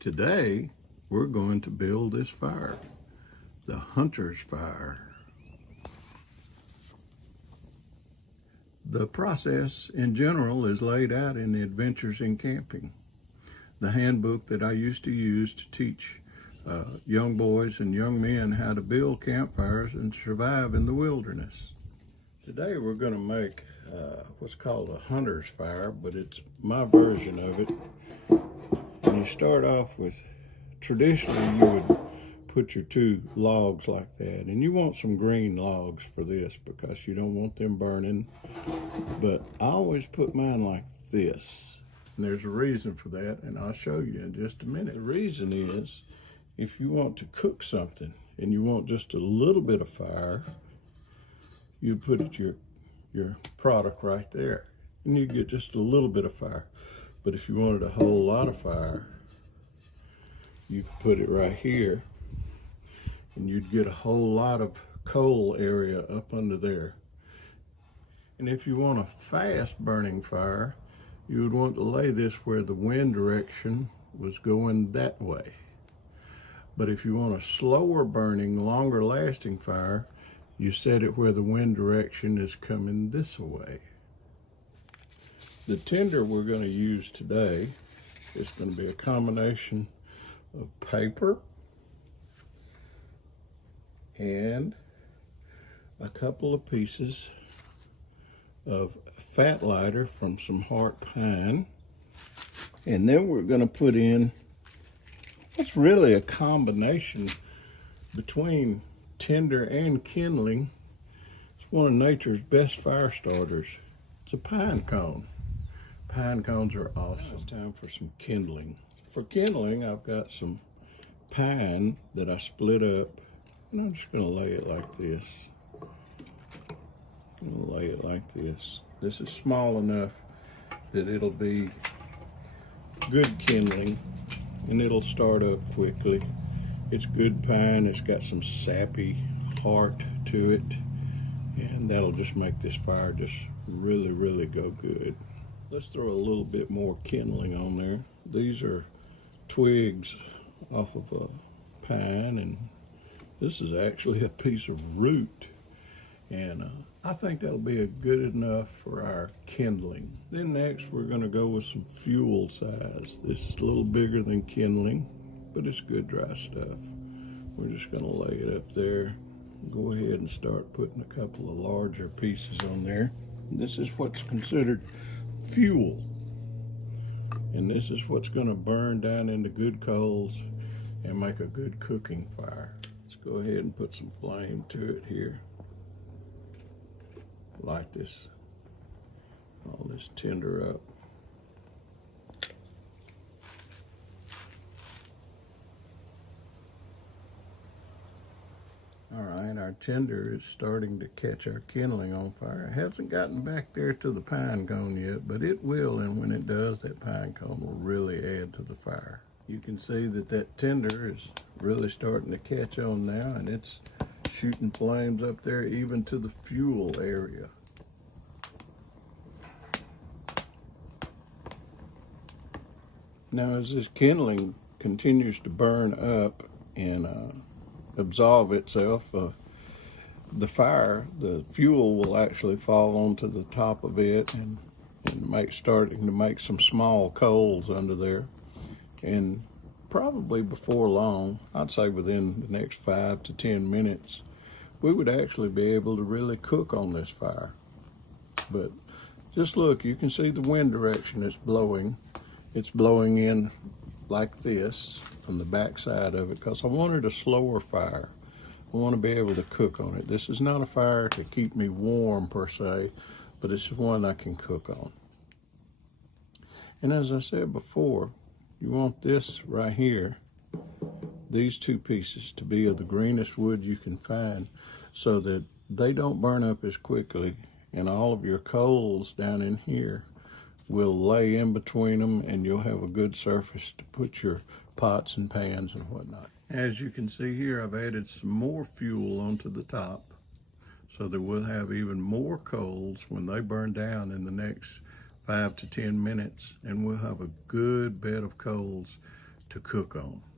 Today, we're going to build this fire, the hunter's fire. The process in general is laid out in the Adventures in Camping, the handbook that I used to use to teach young boys and young men how to build campfires and survive in the wilderness. Today we're going to make what's called a hunter's fire, but it's my version of it. And you start off with, traditionally you would put your two logs like that, and you want some green logs for this because you don't want them burning, but I always put mine like this, and there's a reason for that, and I'll show you in just a minute. The reason is, if you want to cook something and you want just a little bit of fire, you put your product right there and you get just a little bit of fire. But if you wanted a whole lot of fire, you could put it right here and you'd get a whole lot of coal area up under there. And if you want a fast burning fire, you would want to lay this where the wind direction was going that way. But if you want a slower burning, longer lasting fire, you set it where the wind direction is coming this way. The tinder we're going to use today is going to be a combination of paper and a couple of pieces of fat lighter from some heart pine. And then we're going to put in, it's really a combination between tinder and kindling. It's one of nature's best fire starters. It's a pine cone. Pine cones are awesome. It's time for some kindling. For kindling, I've got some pine that I split up, and I'm just going to lay it like this. I'm going to lay it like this. This is small enough that it'll be good kindling, and it'll start up quickly. It's good pine. It's got some sappy heart to it, and that'll just make this fire just really go good. Let's throw a little bit more kindling on there. These are twigs off of a pine, and this is actually a piece of root, and I think that'll be a good enough for our kindling. Then next we're going to go with some fuel size. This is a little bigger than kindling, but it's good dry stuff. We're just going to lay it up there. Go ahead and start putting a couple of larger pieces on there. This is what's considered fuel, and this is what's going to burn down into good coals and make a good cooking fire. Let's go ahead and put some flame to it here. Light this, all this tinder up. All right, our tinder is starting to catch our kindling on fire. It hasn't gotten back there to the pine cone yet, but it will, and when it does, that pine cone will really add to the fire. You can see that that tinder is really starting to catch on now, and it's shooting flames up there even to the fuel area. Now as this kindling continues to burn up and absolve itself, the fuel will actually fall onto the top of it and starting to make some small coals under there. And probably before long, I'd say within the next 5 to 10 minutes, we would actually be able to really cook on this fire. But just look, you can see the wind direction it's blowing. It's blowing in like this from the back side of it because I wanted a slower fire. I want to be able to cook on it. This is not a fire to keep me warm per se, but it's one I can cook on. And as I said before, you want this right here, these two pieces, to be of the greenest wood you can find so that they don't burn up as quickly, and all of your coals down in here will lay in between them, and you'll have a good surface to put your pots and pans and whatnot. As you can see here, I've added some more fuel onto the top so that we'll have even more coals when they burn down in the next 5 to 10 minutes, and we'll have a good bed of coals to cook on.